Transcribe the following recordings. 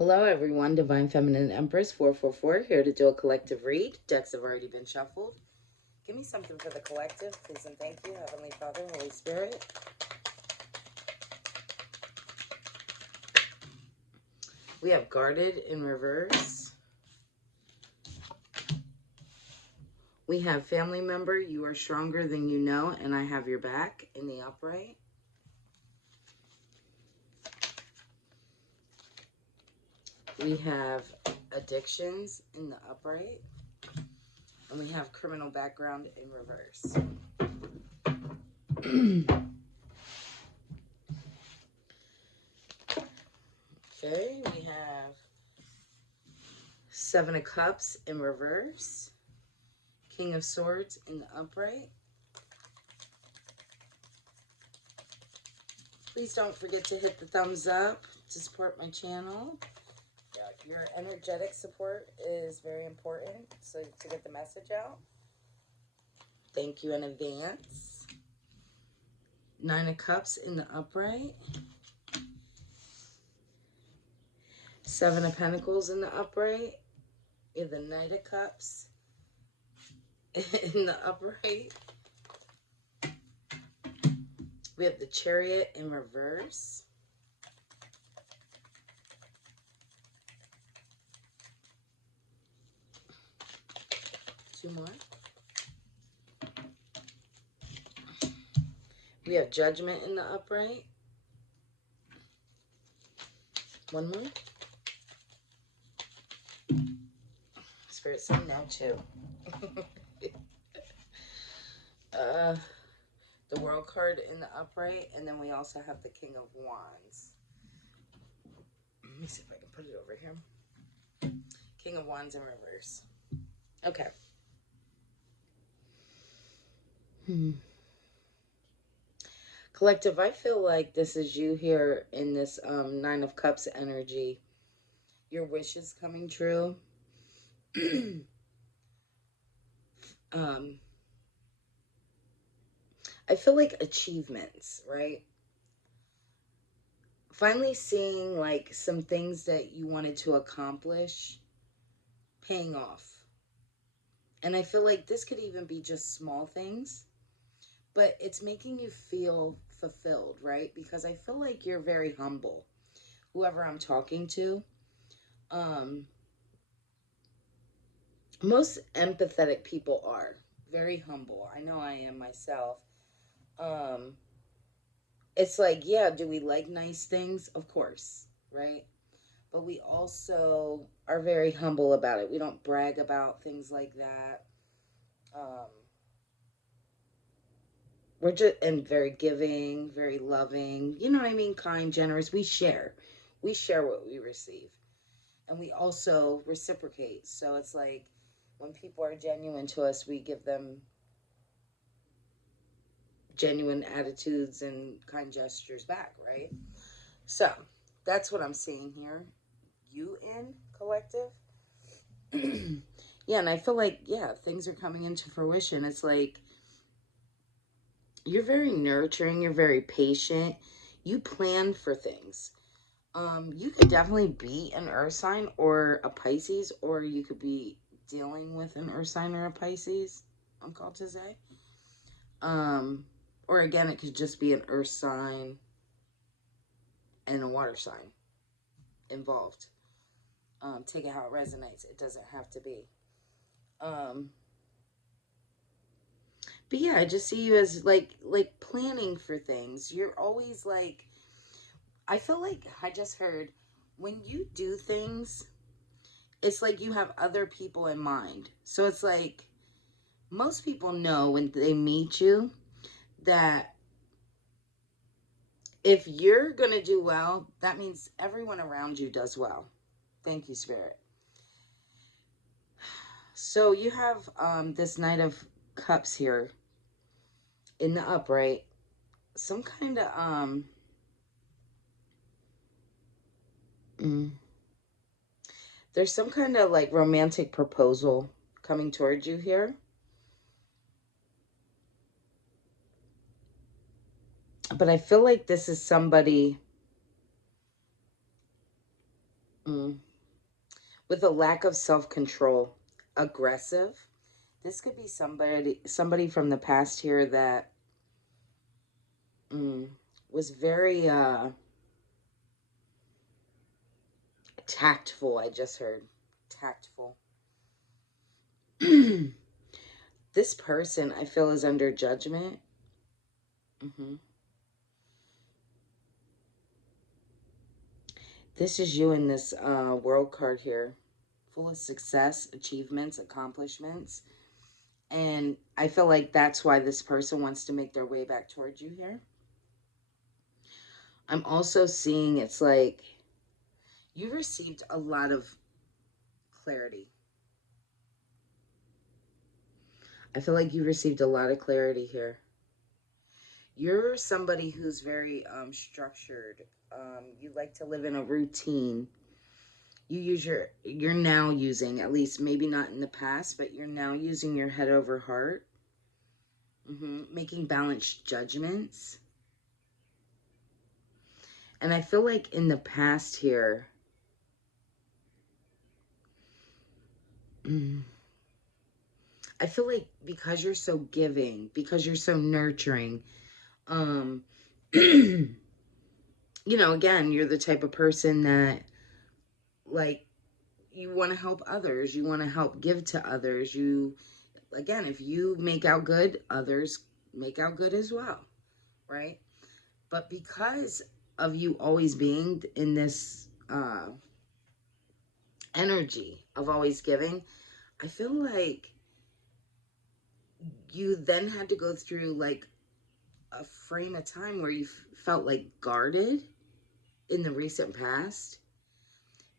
Hello, everyone. Divine Feminine Empress 444 here to do a collective read. Decks have already been shuffled. Give me something for the collective, please and thank you. Heavenly Father, Holy Spirit. We have guarded in reverse. We have family member, you are stronger than you know, and I have your back in the upright. We have addictions in the upright. And we have criminal background in reverse. Okay, we have Seven of Cups in reverse. King of Swords in the upright. Please don't forget to hit the thumbs up to support my channel. Your energetic support is very important so to get the message out. Thank you in advance. Nine of Cups in the upright. Seven of Pentacles in the upright. You have the Knight of Cups in the upright. We have the Chariot in reverse. Two more. We have Judgment in the upright. One more. Spirit said no too. The World card in the upright, and then we also have the King of Wands. Let me see if I can put it over here. King of Wands in reverse. Okay. Collective, I feel like this is you here in this Nine of Cups energy. Your wish is coming true. I feel like achievements, right? Finally seeing like some things that you wanted to accomplish paying off. And I feel like this could even be just small things, but it's making you feel fulfilled, right? Because I feel like you're very humble, whoever I'm talking to. Most empathetic people are very humble. I know I am myself. It's like, yeah, do we like nice things? Of course, right? But we also are very humble about it. We don't brag about things like that. We're just, and very giving, very loving, you know what I mean? Kind, generous. We share what we receive, and we also reciprocate. So it's like when people are genuine to us, we give them genuine attitudes and kind gestures back, right? So that's what I'm seeing here. You in collective. Yeah, and I feel like, yeah, things are coming into fruition. It's like you're very nurturing, you're very patient, you plan for things. You could definitely be an earth sign or a Pisces, or you could be dealing with an earth sign or a Pisces, I'm called to say. Or again, it could just be an earth sign and a water sign involved. Take it how it resonates. It doesn't have to be. But yeah, I just see you as like planning for things. You're always like, I feel like I just heard when you do things, it's like you have other people in mind. So it's like most people know when they meet you that if you're going to do well, that means everyone around you does well. Thank you, Spirit. So you have this Knight of Cups here in the upright. Some kind of there's some kind of like romantic proposal coming towards you here. But I feel like this is somebody Mm. With a lack of self-control, aggressive. This could be somebody from the past here that mm, was very tactful. I just heard tactful. This person I feel is under judgment. Hmm. This is you in this world card here, full of success, achievements, accomplishments. And I feel like that's why this person wants to make their way back towards you here. I'm also seeing it's like you received a lot of clarity. I feel like you received a lot of clarity here. You're somebody who's very structured. You like to live in a routine. You're now using, at least maybe not in the past, but you're now using your head over heart. Making balanced judgments. And I feel like in the past here, I feel like because you're so giving, because you're so nurturing, um, you know, again, you're the type of person that, like, you want to help others. You want to help give to others. You, again, if you make out good, others make out good as well, right? But because of you always being in this energy of always giving, I feel like you then had to go through like a frame of time where you felt like guarded in the recent past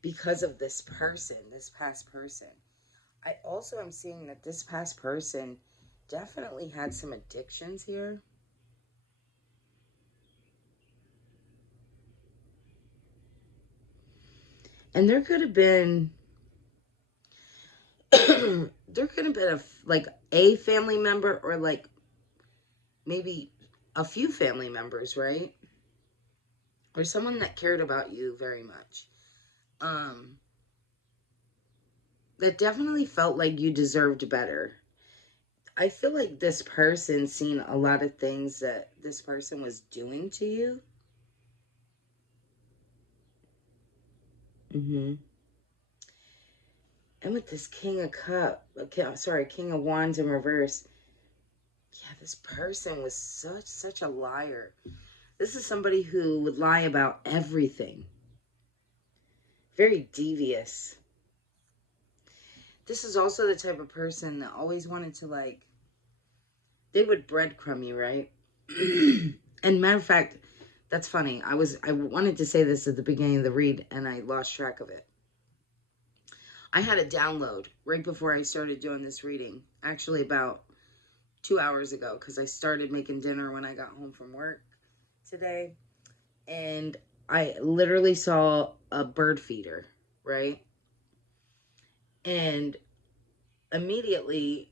because of this person, this past person. I also am seeing that this past person definitely had some addictions here. And there could have been there could have been like a family member or like maybe a few family members, right? Or someone that cared about you very much. Um that definitely felt like you deserved better. I feel like this person seen a lot of things that this person was doing to you. Mm-hmm. And with this King of Cup, okay, sorry, King of Wands in reverse. Yeah, this person was such a liar. This is somebody who would lie about everything. Very devious. This is also the type of person that always wanted to like they would breadcrumb you, right? And matter of fact, that's funny. I wanted to say this at the beginning of the read and I lost track of it. I had a download right before I started doing this reading, actually about 2 hours ago, because I started making dinner when I got home from work today. And I literally saw a bird feeder, right? And immediately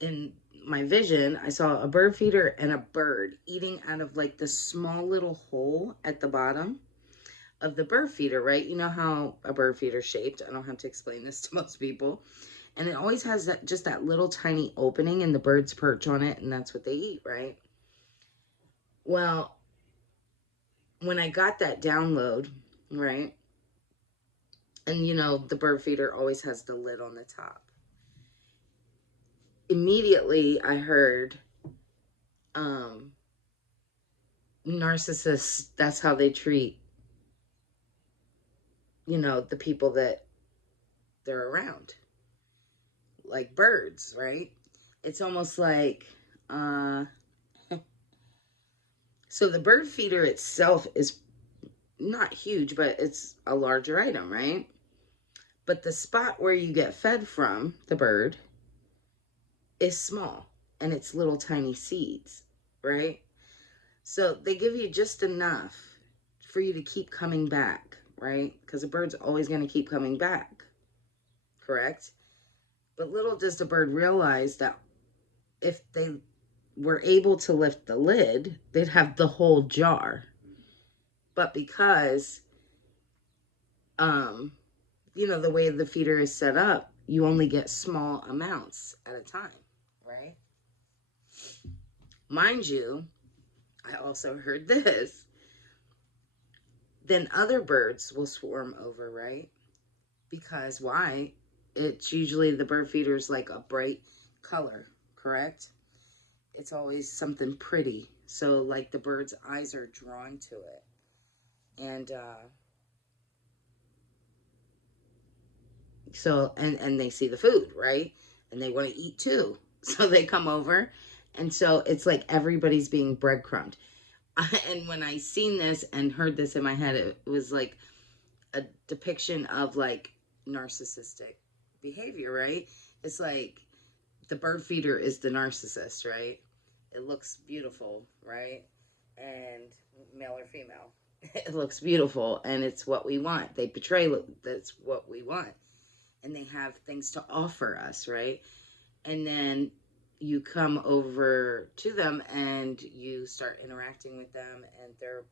in my vision, I saw a bird feeder and a bird eating out of like the small little hole at the bottom of the bird feeder, right? You know how a bird feeder shaped. I don't have to explain this to most people. And it always has that just that little tiny opening and the birds perch on it and that's what they eat, right? Well, when I got that download, right? And you know, the bird feeder always has the lid on the top. Immediately I heard um narcissists, that's how they treat, you know, the people that they're around. Like birds, right? It's almost like uh so the bird feeder itself is not huge, but it's a larger item, right? But the spot where you get fed from, the bird, is small and it's little tiny seeds, right? So they give you just enough for you to keep coming back, right? Because a bird's always going to keep coming back, correct? But little does the bird realize that if they were able to lift the lid, they'd have the whole jar. But because you know, the way the feeder is set up, you only get small amounts at a time, right? Mind you, I also heard this. Then other birds will swarm over, right? Because why? It's usually the bird feeder is like a bright color, correct? It's always something pretty. So, like, the bird's eyes are drawn to it. And, and they see the food, right? And they want to eat too. So they come over. And so it's like everybody's being breadcrumbed. And when I seen this and heard this in my head, it was like a depiction of like narcissistic behavior, right? It's like the bird feeder is the narcissist, right? It looks beautiful, right? And male or female, it looks beautiful and it's what we want. They portray that's what we want. And they have things to offer us, right? And then you come over to them and you start interacting with them and they're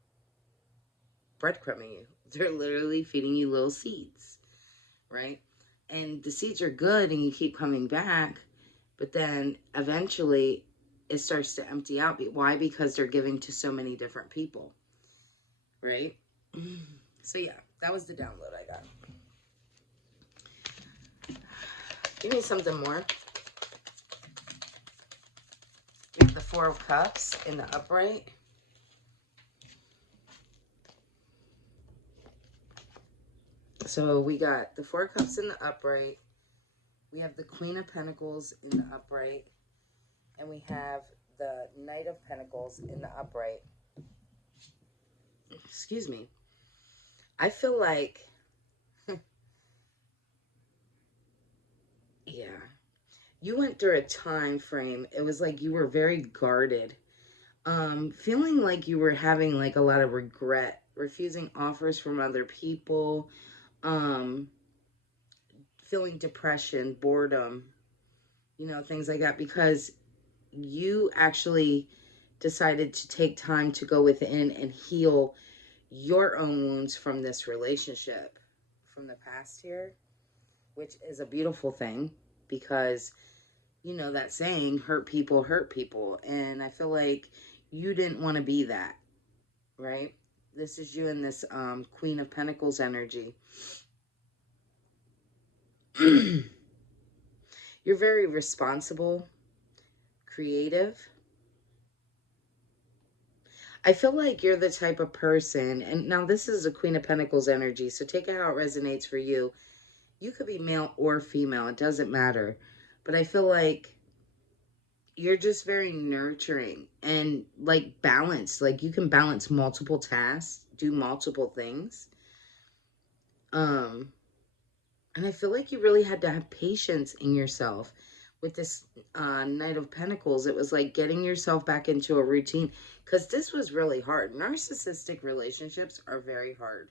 breadcrumbing you. They're literally feeding you little seeds, right? And the seeds are good and you keep coming back, but then eventually it starts to empty out. Why? Because they're giving to so many different people, right? So yeah, that was the download I got. Give me something more. We have the Four of Cups in the upright. So we got the Four of Cups in the upright. We have the Queen of Pentacles in the upright. And we have the Knight of Pentacles in the upright. Excuse me. I feel like, yeah, you went through a time frame. It was like you were very guarded. Feeling like you were having like a lot of regret, refusing offers from other people, feeling depression, boredom, you know, things like that, because you actually decided to take time to go within and heal your own wounds from this relationship from the past here, which is a beautiful thing because, you know, that saying, hurt people hurt people. And I feel like you didn't want to be that, right? This is you in this Queen of Pentacles energy. You're very responsible, creative. I feel like you're the type of person, and now this is a Queen of Pentacles energy, so take it how it resonates for you. You could be male or female, it doesn't matter. But I feel like you're just very nurturing and like balanced. Like you can balance multiple tasks, do multiple things. And I feel like you really had to have patience in yourself with this Knight of Pentacles. It was like getting yourself back into a routine because this was really hard. Narcissistic relationships are very hard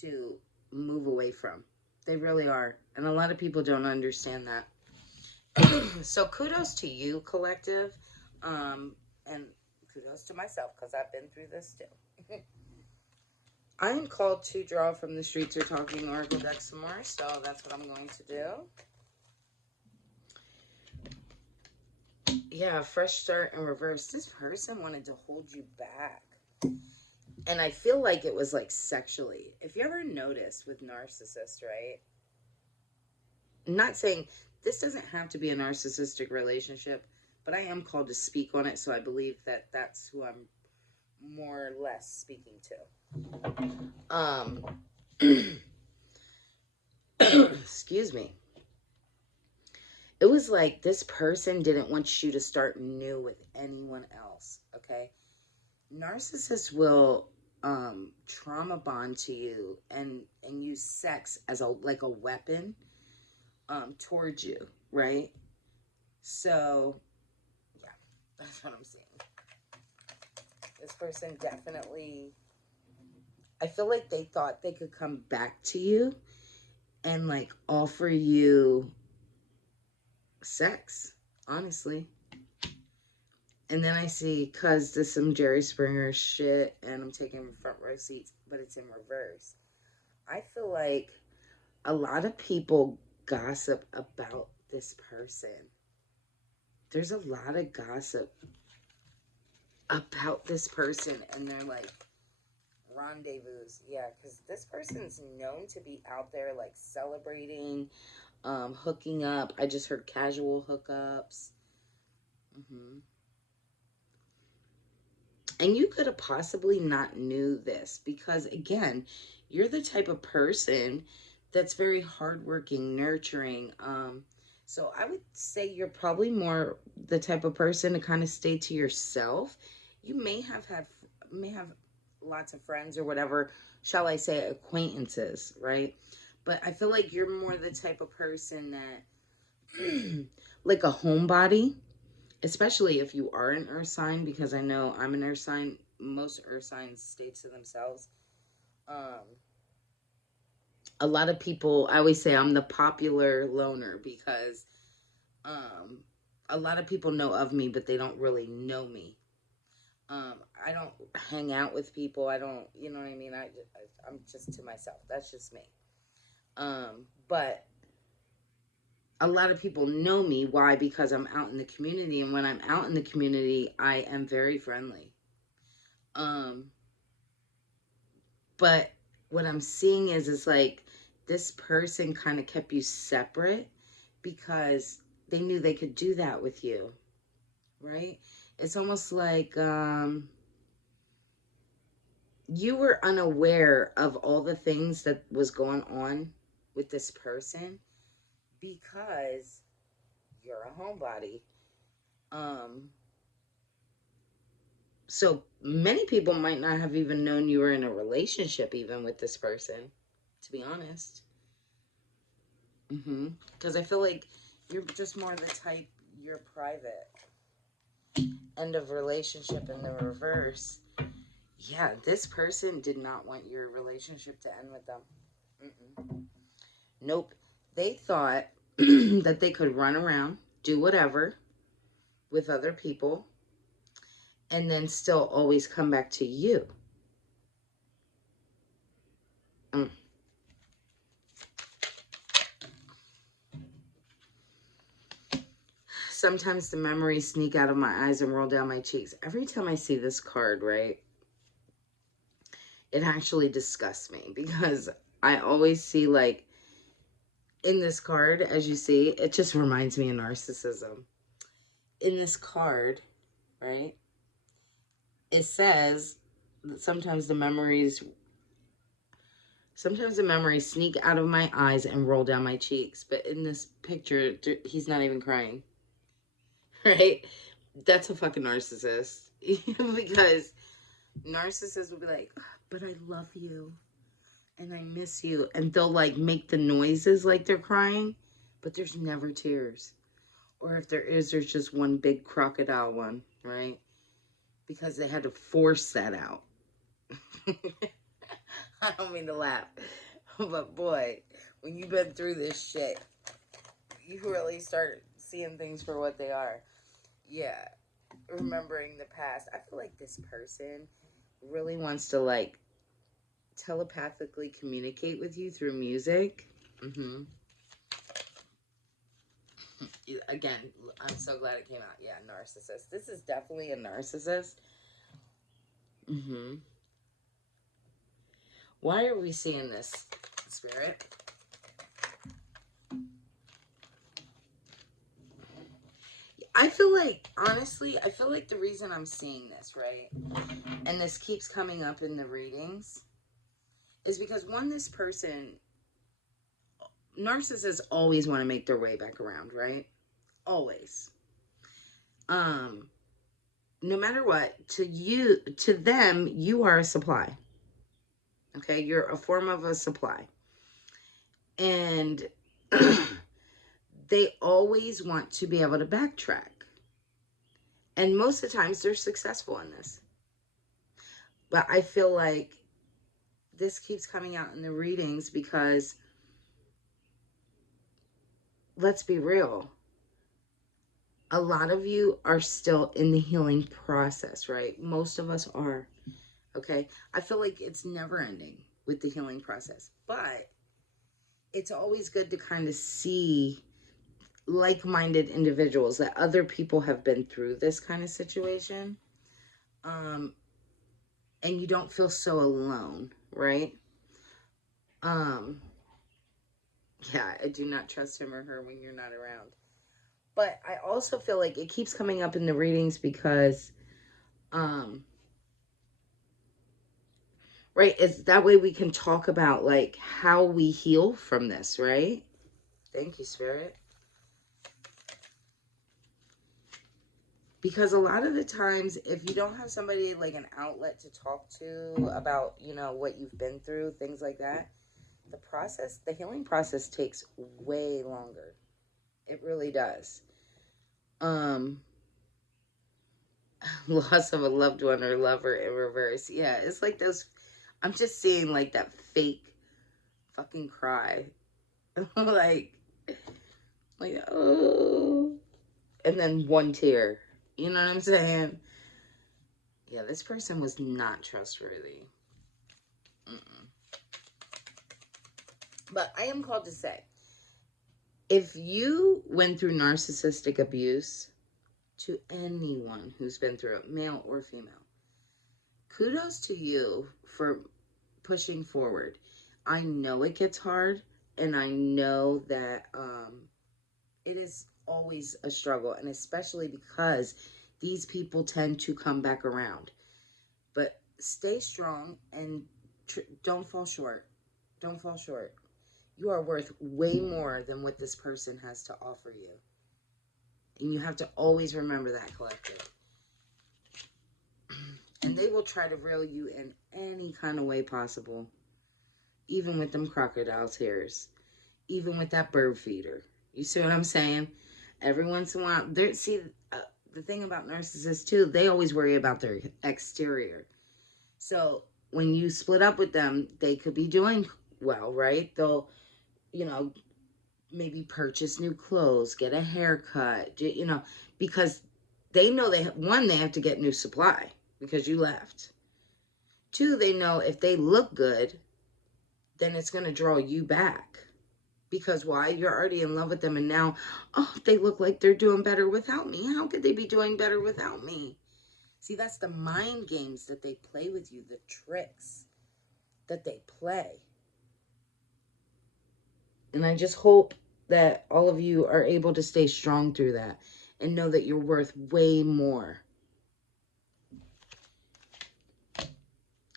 to move away from. They really are. And a lot of people don't understand that. So kudos to you, collective. And kudos to myself because I've been through this too. I am called to draw from the Streets Are Talking Oracle deck some more, so that's what I'm going to do. Yeah, fresh start in reverse. This person wanted to hold you back. And I feel like it was like sexually. If you ever notice with narcissists, right? I'm not saying this doesn't have to be a narcissistic relationship, but I am called to speak on it, so I believe that that's who I'm more or less speaking to. Excuse me. It was like this person didn't want you to start new with anyone else, okay? Narcissists will trauma bond to you and use sex as a like a weapon towards you, right? So, yeah, that's what I'm seeing. This person definitely, I feel like they thought they could come back to you and like offer you sex, honestly. And then I see, because there's some Jerry Springer shit and I'm taking front row seats, but it's in reverse. I feel like a lot of people gossip about this person. There's a lot of gossip about this person, and they're like rendezvous. Yeah, because this person's known to be out there like celebrating, hooking up. I just heard casual hookups. hmm And you could have possibly not knew this because, again, you're the type of person that's very hardworking, nurturing. So I would say you're probably more the type of person to kind of stay to yourself. You may have lots of friends or whatever, shall I say, acquaintances, right? But I feel like you're more the type of person that, like a homebody, especially if you are an earth sign, because I know I'm an earth sign. Most earth signs stay to themselves. Um, a lot of people, I always say I'm the popular loner because um, a lot of people know of me, but they don't really know me. I don't hang out with people. I don't, you know what I mean? I'm just to myself. That's just me. But a lot of people know me. Why? Because I'm out in the community, and when I'm out in the community, I am very friendly. Um, but what I'm seeing is like this person kind of kept you separate because they knew they could do that with you, right? It's almost like you were unaware of all the things that was going on with this person because you're a homebody. Um, so many people might not have even known you were in a relationship even with this person, to be honest. Because I feel like you're just more the type, you're private. End of relationship in the reverse. Yeah, this person did not want your relationship to end with them. Mm-mm. Nope. They thought that they could run around, do whatever with other people, and then still always come back to you. Mm. Sometimes the memories sneak out of my eyes and roll down my cheeks. Every time I see this card, right, it actually disgusts me because I always see like in this card, as you see, it just reminds me of narcissism. In this card, right, it says that sometimes the memories sneak out of my eyes and roll down my cheeks. But in this picture, he's not even crying, right? That's a fucking narcissist. Because narcissists will be like, but I love you and I miss you. And they'll like make the noises like they're crying, but there's never tears. Or if there is, there's just one big crocodile one, right? Because they had to force that out. I don't mean to laugh, but boy, when you've been through this shit, you really start seeing things for what they are. Yeah, remembering the past. I feel like this person really wants to like telepathically communicate with you through music. hmm Again, I'm so glad it came out. Yeah, narcissist. This is definitely a narcissist. hmm Why are we seeing this, Spirit? I feel like, honestly, I feel like the reason I'm seeing this, right, and this keeps coming up in the readings, is because one, this person, narcissists always want to make their way back around, right? Always. Um, no matter what, to them, you are a supply. Okay, you're a form of a supply. And they always want to be able to backtrack. And most of the times they're successful in this. But I feel like this keeps coming out in the readings because let's be real. A lot of you are still in the healing process, right? Most of us are. Okay. I feel like it's never ending. with the healing process. But it's always good to kind of see like-minded individuals, that other people have been through this kind of situation, and you don't feel so alone, right? um yeah, I do not trust him or her when you're not around. But I also feel like it keeps coming up in the readings because um right, it's that way we can talk about like how we heal from this, right? Thank you, Spirit. Because a lot of the times, if you don't have somebody like an outlet to talk to about, you know, what you've been through, things like that, the healing process takes way longer. It really does. Um, Loss of a loved one or lover in reverse. Yeah, it's like those. I'm just seeing like that fake fucking cry, like, oh, and then one tear. You know what I'm saying? Yeah, this person was not trustworthy. Mm-mm. But I am called to say, if you went through narcissistic abuse, to anyone who's been through it, male or female, kudos to you for pushing forward. I know it gets hard, and I know that it is always a struggle, and especially because these people tend to come back around. But stay strong and don't fall short. Don't fall short. You are worth way more than what this person has to offer you. And you have to always remember that, collective. And they will try to reel you in any kind of way possible. Even with them crocodile tears. Even with that bird feeder. You see what I'm saying? Every once in a while. The thing about narcissists, too, they always worry about their exterior. So when you split up with them, they could be doing well, right? They'll, you know, maybe purchase new clothes, get a haircut, you know, because they know they have to get new supply because you left. Two, they know if they look good, then it's going to draw you back. Because why? You're already in love with them, and now, oh, they look like they're doing better without me. How could they be doing better without me? See, that's the mind games that they play with you, the tricks that they play. And I just hope that all of you are able to stay strong through that and know that you're worth way more.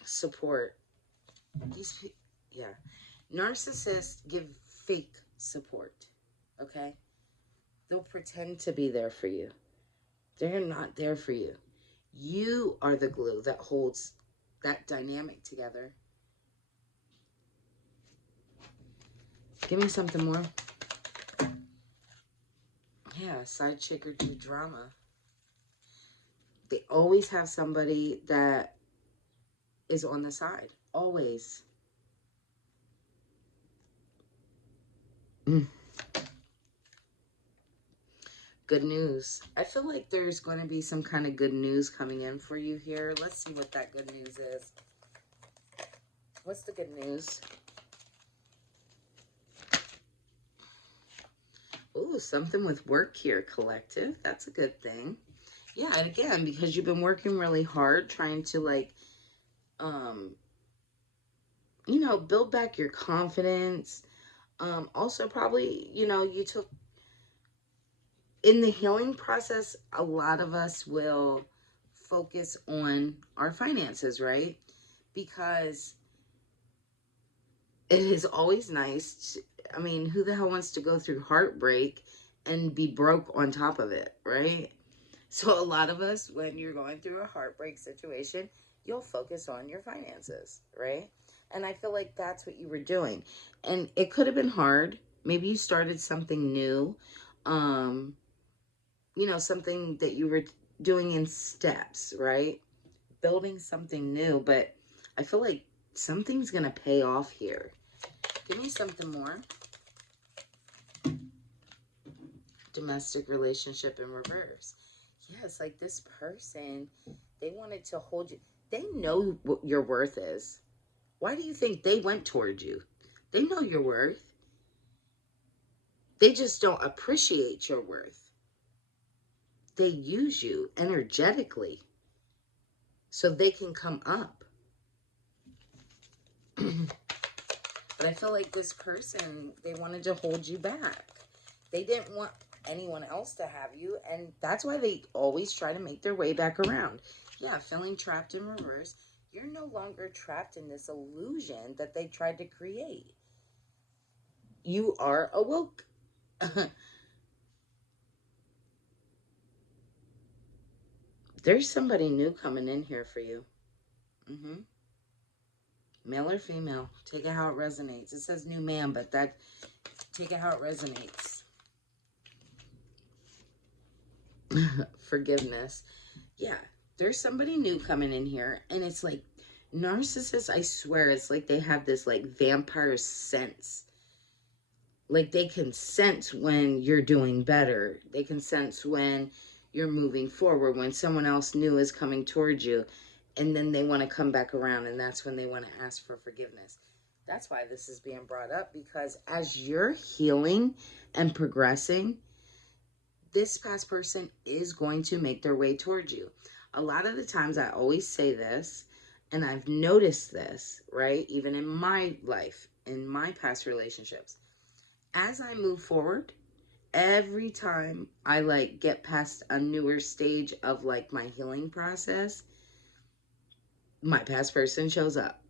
Support. Yeah. Narcissists give fake support. Okay? They'll pretend to be there for you. They're not there for you. You are the glue that holds that dynamic together. Give me something more. Yeah, side chick or two drama. They always have somebody that is on the side. Always. Mm. Good news. I feel like there's going to be some kind of good news coming in for you here. Let's see what that good news is. What's the good news? Ooh, something with work here, collective. That's a good thing. Yeah, and again, because you've been working really hard trying to, like, you know, build back your confidence. Also, probably, you know, you took, in the healing process, a lot of us will focus on our finances, right? Because it is always nice I mean, who the hell wants to go through heartbreak and be broke on top of it, right? So a lot of us, when you're going through a heartbreak situation, you'll focus on your finances, right? And I feel like that's what you were doing. And it could have been hard. Maybe you started something new. Um, you know, something that you were doing in steps, right? Building something new, but I feel like something's going to pay off here. Give me something more. Domestic relationship in reverse. Yes, like this person, they wanted to hold you. They know what your worth is, Why do you think they went towards you? They know your worth. They just don't appreciate your worth. They use you energetically so they can come up. But I feel like this person, they wanted to hold you back. They didn't want anyone else to have you, and that's why they always try to make their way back around. Yeah, feeling trapped in reverse. You're no longer trapped in this illusion that they tried to create. You are awoke. There's somebody new coming in here for you. Male or female. Take it how it resonates. It says new man, but that, take it how it resonates. Forgiveness. Yeah, there's somebody new coming in here, and it's like narcissists, I swear, it's like they have this like vampire sense. Like they can sense when you're doing better. They can sense when you're moving forward, when someone else new is coming towards you, and then they want to come back around, and that's when they want to ask for forgiveness. That's why this is being brought up, because as you're healing and progressing, this past person is going to make their way towards you. A lot of the times I always say this, and I've noticed this, right? Even in my life, in my past relationships. As I move forward, every time I like get past a newer stage of like my healing process, my past person shows up.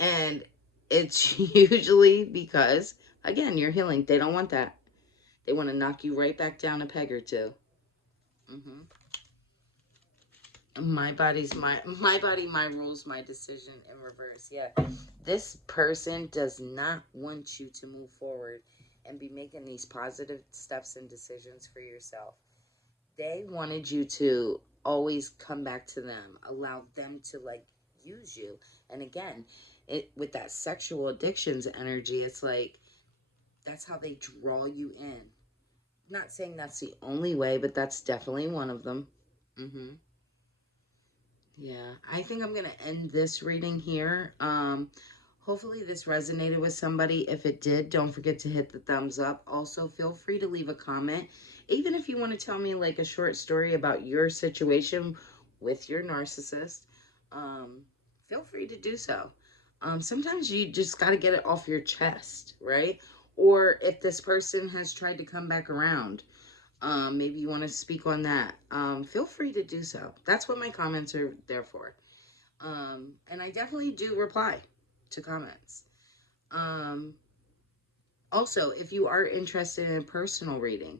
And it's usually because, again, you're healing. They don't want that. They want to knock you right back down a peg or two. My body, my rules, my decision in reverse. Yeah. This person does not want you to move forward and be making these positive steps and decisions for yourself. They wanted you to always come back to them, allow them to like use you. And again, it with that sexual addictions energy, it's like that's how they draw you in. Not saying that's the only way, but that's definitely one of them. Yeah, I think I'm going to end this reading here. Hopefully this resonated with somebody. If it did, don't forget to hit the thumbs up. Also, feel free to leave a comment. Even if you want to tell me like a short story about your situation with your narcissist, feel free to do so. Sometimes you just got to get it off your chest, right? Or if this person has tried to come back around, maybe you want to speak on that, feel free to do so. That's what my comments are there for. And I definitely do reply to comments. Also, if you are interested in a personal reading,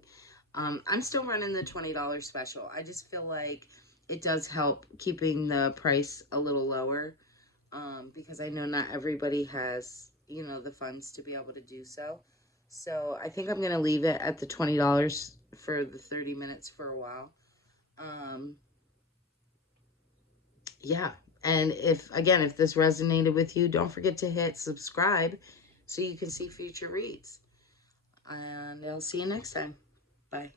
I'm still running the $20 special. I just feel like it does help keeping the price a little lower, because I know not everybody has, you know, the funds to be able to do so. So I think I'm going to leave it at the $20 for the 30 minutes for a while. Yeah. And if this resonated with you, don't forget to hit subscribe so you can see future reads. And I'll see you next time. Bye.